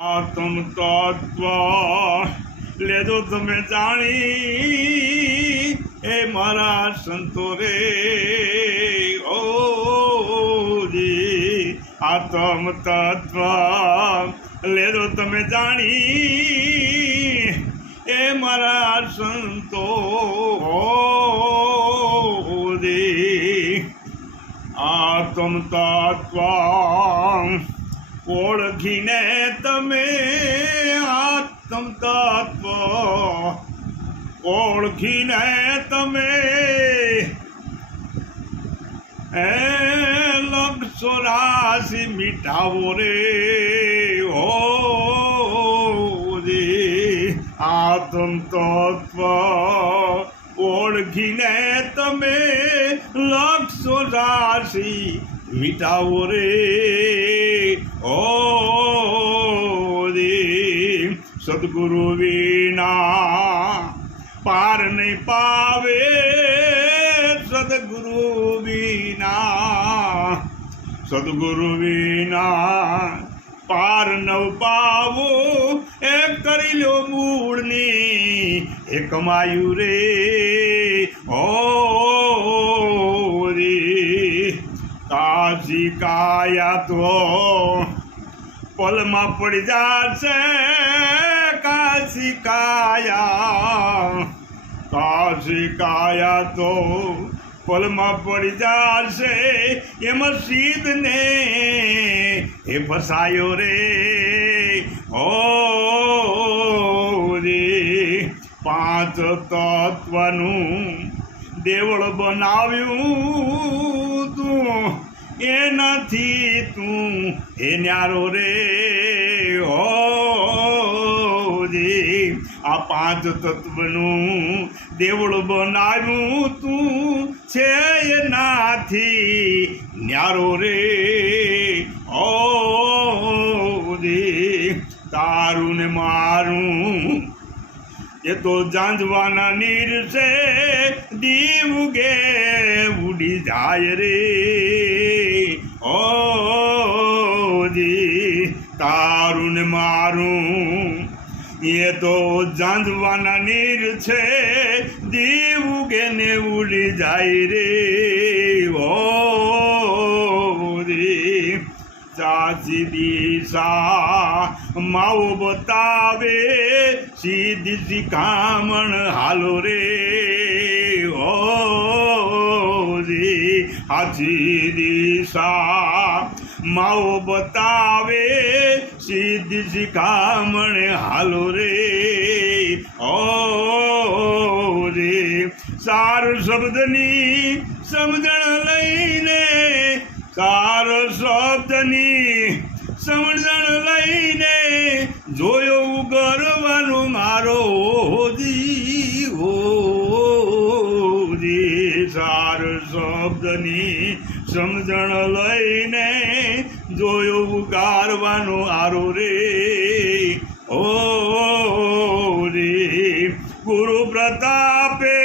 આત્મ તત્વ લેજો તમે જાણી એ મારા સંતો રે ઓજી આત્મ તત્વ લેજો તમે જાણી એ મારા સંતો ઓજી આત્મ તત્વ ઓળખીને તમે આત્મ તત્વ ઓળખીને તમે એ લક્ષો રાશિ મીઠાવો રે ઓજી આત્મ તત્વ ઓળખીને તમે લક્ષો રાશિ મીઠાવો રે ઓજી સદગુરુ વિના પાર નહીં પાવે સદગુરુ વિના પાર નવ પાવો એ કરી લો મૂળની એ કમાયું રે ઓજી કાશી કાયા તો પલમાં પડી જશે કાશી કાયા તો પલમાં પડી જશે એમાં સીધને એ ફસાયો રે ઓજી પાંચ તત્વનું દેવળ બનાવ્યું તું એનાથી તું એ ન્યારો રે ઓજી આ પાંચ તત્વનું દેવળ બનાવ્યું તું છે એનાથી ન્યારો રે ઓજી તારું ને મારું એ તો જાંજવાના નીર છે દીવ ગે ઉડી જાય રે ઓજી તારું ને મારું એ તો જાંજવાના નીર છે દીવ ગે ને ઉડી જાય રે ઓજી સાચી દિશા માવો બતાવે સીધી શિખામણ હાલો રે ઓજી સાચી દિશા માવો બતાવે સીધી શિખામણ હાલો રે ઓજી સાર શબ્દની સમજણ લઈને સાર શબ્દની સમજણ લઈને જોયો ગરવાનો મારો ઓજી સાર શબ્દની સમજણ લઈને જોયો ગારવાનો આરો રે ઓજી ગુરુ પ્રતાપે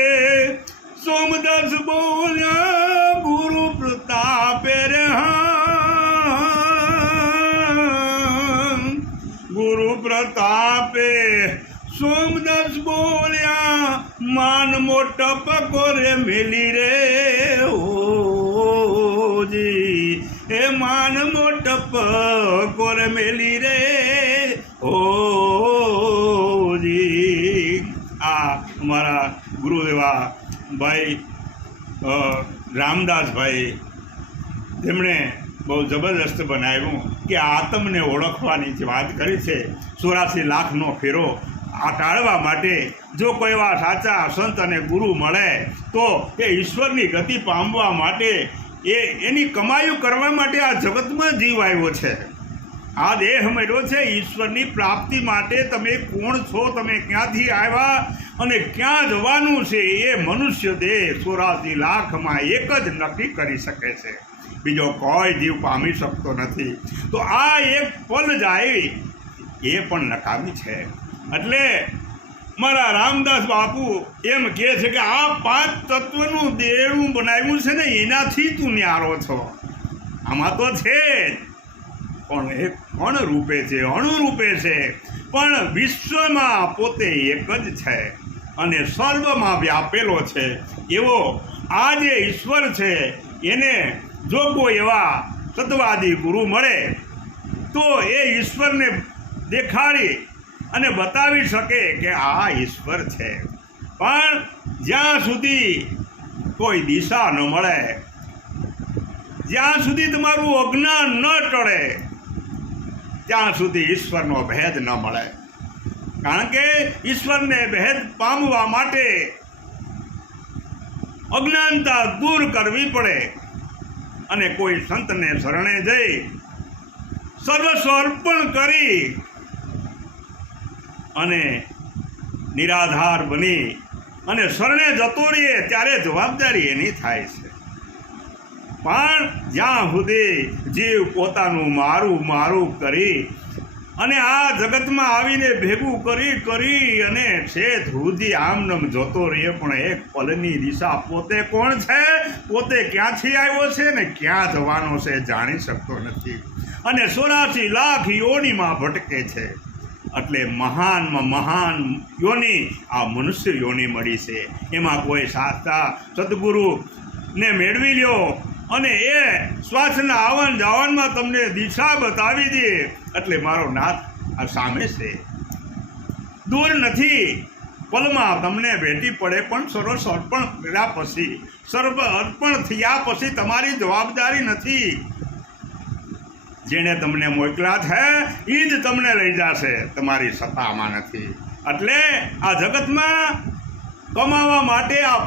સોમદાસ બોલ્યા ગુરુ પ્રતાપે રે ગુરુ પ્રતાપે સોમદાસ બોલ્યા માન મોટપ કોરે મેલી રે ઓજી એ માન મોટપ કોરે મેલી રે ઓજી આ અમારા ગુરુદેવા ભાઈ રામદાસભાઈ તેમણે બહુ જબરદસ્ત બનાવ્યું કે આત્મને ઓળખવાની જે વાત કરી છે 84 લાખનો ફેરો આ ટાળવા માટે જો કોઈ એવા સાચા સંત અને ગુરુ મળે તો એ ઈશ્વરની ગતિ પામવા માટે એની કમાયું કરવા માટે આ જગતમાં જીવ આવ્યો છે આ દેહ મળ્યો છે ઈશ્વરની પ્રાપ્તિ માટે તમે કોણ છો તમે ક્યાંથી આવ્યા અને ક્યાં જવાનું છે એ મનુષ્ય દેહ 84 લાખમાં એક જ નક્કી કરી શકે છે બીજો કોઈ જીવ પામી શકતો નથી તો આ એક પલ જાય એ પણ નકામી છે એટલે મારા રામદાસ બાપુ એમ કહે છે કે આ પાંચ તત્વનું દેવું બનાવ્યું છે ને એનાથી તું ન્યારો છો આમાં તો છે જ પણ એ કણ રૂપે છે, અણુ રૂપે છે, પણ વિશ્વમાં પોતે એક જ છે અને સર્વમાં વ્યાપેલો છે. એવો આ જે ઈશ્વર છે એને જો કોઈ એવા સત્વાદી ગુરુ મળે તો એ ઈશ્વરને દેખાડી અને બતાવી શકે કે આ ઈશ્વર છે. પણ જ્યાં સુધી કોઈ દિશા ન મળે, જ્યાં સુધી તમારું અજ્ઞાન ન ટળે, ત્યાં સુધી ઈશ્વરનો ભેદ ન મળે. કારણ કે ઈશ્વરને ભેદ પામવા માટે અજ્ઞાનતા દૂર કરવી પડે અને કોઈ સંતને શરણે જઈ સર્વસ્વ અર્પણ કરી અને નિરાધાર બની અને શરણે જતો રહીએ ત્યારે જવાબદારી એની થાય છે. પણ જ્યાં સુધી જીવ પોતાનું મારું મારું કરી અને આ જગતમાં આવીને ભેગું કરી અને છેદ સુધી આમનમ જોતો રહીએ, પણ એક પલની દિશા પોતે કોણ છે, પોતે ક્યાંથી આવ્યો છે ને ક્યાં જવાનો છે જાણી શકતો નથી અને 84 લાખ યોનિમાં ભટકે છે. એટલે મહાનમાં મહાન યોનિ આ મનુષ્ય યોનિ મળી છે. એમાં કોઈ શાસ્ત્રા સદગુરુને મેળવી લ્યો અને એ શ્વાસના આવન જાવનમાં તમને દિશા બતાવી દે એટલે મારો નાથ આ સામે છે, દૂર નથી. પલમાં તમને ભેટી પડે પણ સર્વ અર્પણ કર્યા પછી, સર્વ અર્પણ થયા પછી તમારી જવાબદારી નથી. જેણે તમને મોકલ્યા છે એ જ તમને લઈ જશે, તમારી સત્તામાં નથી. એટલે આ જગતમાં કમાવા માટે આ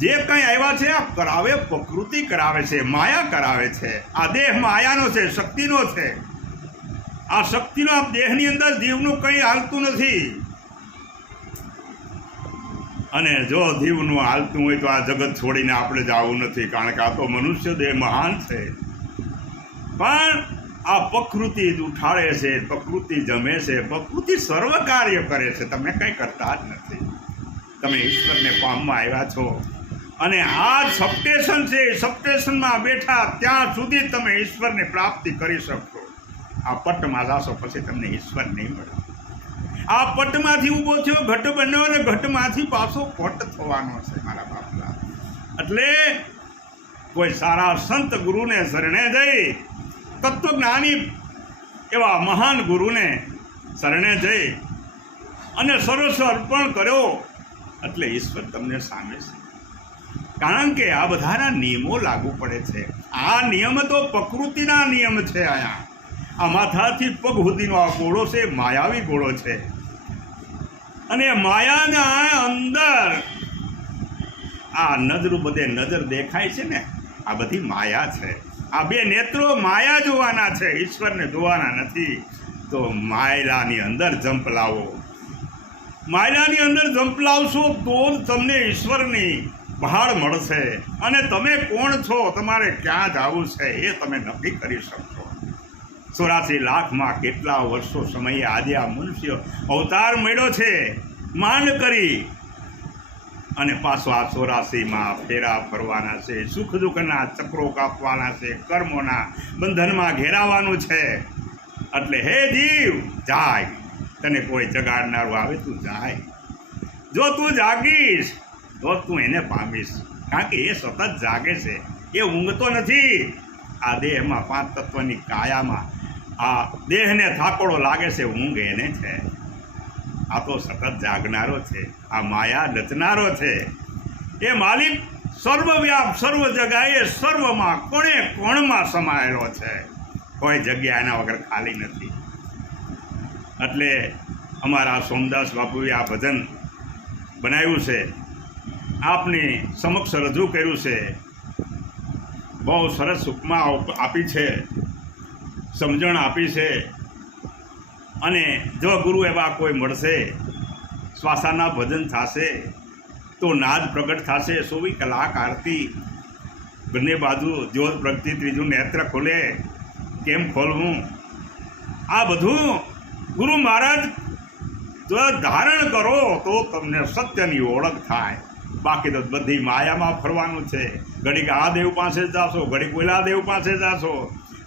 જે કંઈ આવ્યા છે આ કરાવે, પ્રકૃતિ કરાવે છે, માયા કરાવે છે. આ દેહ માયાનો છે, શક્તિનો છે. આ શક્તિનો આ દેહની અંદર જીવનું કંઈ હાલતું નથી. અને જો જીવનું હાલતું હોય તો આ જગત છોડીને આપણે જવું નથી, કારણ કે આ તો મનુષ્ય દેહ મહાન છે. પણ આ પ્રકૃતિ જ ઉઠાડે છે, પ્રકૃતિ જમે છે, પ્રકૃતિ સર્વ કાર્ય કરે છે. તમે કંઈ કરતા જ નથી. તમે ઈશ્વરને પામવા આવ્યા છો અને આ સબસ્ટેશન છે, સબસ્ટેશનમાં બેઠા ત્યાં સુધી તમે ઈશ્વરને પ્રાપ્તિ કરી શકશો. આ પટમાં જાશો પછી તમને ઈશ્વર નહીં મળે. આ પટમાંથી ઊભો થયો ઘટ બન્યો અને ઘટમાંથી પાછો પટ થવાનો છે મારા બાપલા. એટલે કોઈ સારા સંત ગુરુને શરણે જઈ, તત્વજ્ઞાની એવા મહાન ગુરુને શરણે જઈ અને સર્વસ્વ અર્પણ કર્યો એટલે ઈશ્વર તમને સામે છે. કારણ કે આ બધાના નિયમો લાગુ પડે છે. આ નિયમ તો પ્રકૃતિના નિયમ છે. અહીંયા આ માથાથી પગ સુધીનો આ ગોળો છે, માયાવી ગોળો છે. અને માયાના અંદર આ નજરું બધે નજર દેખાય છે ને, આ બધી માયા છે. આ બે નેત્રો માયા જોવાના છે, ઈશ્વરને જોવાના નથી. તો માયલાની અંદર જંપ લાવો. માયલાની અંદર જંપ લાવશો તો તમને ઈશ્વરની પહાડ મળશે અને તમે કોણ છો, તમારે ક્યાં જવું છે એ તમે નક્કી કરી શકશો. 84 લાખમાં કેટલા વર્ષો સમયે આજે આ મનુષ્ય અવતાર મળ્યો છે માંડ કરી અને પાછો આ 84માં ફેરા ફરવાના છે, સુખ દુઃખના ચક્રો કાપવાના છે, કર્મોના બંધનમાં ઘેરાવાનું છે. એટલે હે જીવ જાય, તને કોઈ જગાડનારું આવે તું જાય. જો તું જાગીશ તો તું એને પામીશ, કારણ કે એ સતત જાગે છે, એ ઊંઘતો નથી. આ દેહમાં 5 તત્વની કાયામાં આ દેહને થાકોડો લાગે છે, ઊંઘ એને છે. આ તો સતત જાગનારો છે, આ માયા રચનારો છે. એ માલિક સર્વવ્યાપ, સર્વ જગાએ, સર્વમાં કોણે કોણમાં સમાયેલો છે. કોઈ જગ્યા એના વગર ખાલી નથી. એટલે અમારા સોમદાસ બાપુએ આ ભજન બનાવ્યું છે, આપની સમક્ષ રજૂ કર્યું છે. બહુ સરસ ઉપમા આપી છે, સમજણ આપી છે. અને જો ગુરુ એવા કોઈ મળશે, શ્વાસાના ભજન થશે તો નાદ પ્રગટ થશે. 24 કલાક આરતી, બંને બાજુ જ્યોત પ્રગતિ, ત્રીજું નેત્ર ખોલે, કેમ ખોલવું, આ બધું ગુરુ મહારાજ જો ધારણ કરો તો તમને સત્યની ઓળખ થાય. બાકી તો બધી માયામાં ફરવાનું છે. ઘડીક આ દેવ પાસે જાશો, ઘડીક ઓલા દેવ પાસે જાશો,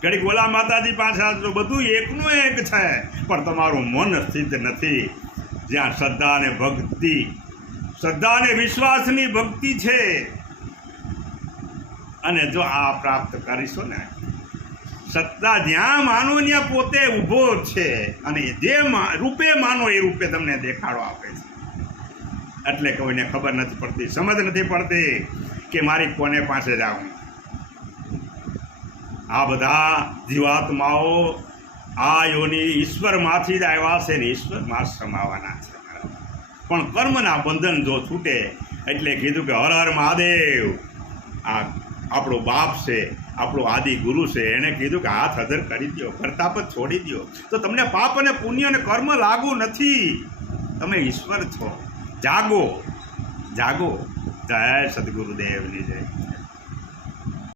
ઘડીક ઓલા માતાજી પાસે તો બધું એકનું એક છે, પણ તમારું મન સ્થિત નથી. જ્યાં શ્રદ્ધા અને ભક્તિ, શ્રદ્ધા અને વિશ્વાસની ભક્તિ છે, અને જો આ પ્રાપ્ત કરીશો ને, સત્તા જ્યાં માનો ત્યાં પોતે ઊભો છે, અને જે રૂપે માનો એ રૂપે તમને દેખાડો આપે છે. એટલે કોઈને ખબર નથી પડતી, સમજ નથી પડતી કે મારી કોને પાસે જાઉં. આ બધા જીવાત્માઓ આ યોની ઈશ્વરમાંથી જ આવ્યા છે ને ઈશ્વરમાં સમાવાના છે. પણ કર્મના બંધન જો છૂટે, એટલે કીધું કે હર હર મહાદેવ. આ આપણો બાપ છે, આપણો આદિ ગુરુ છે, એણે કીધું કે હાથ હજર કરી દો, પ્રતાપ જ છોડી દો, તો તમને પાપ અને પુણ્ય અને કર્મ લાગુ નથી. તમે ઈશ્વર છો. જાગો, જાગો. જય સદગુરુદેવની જય.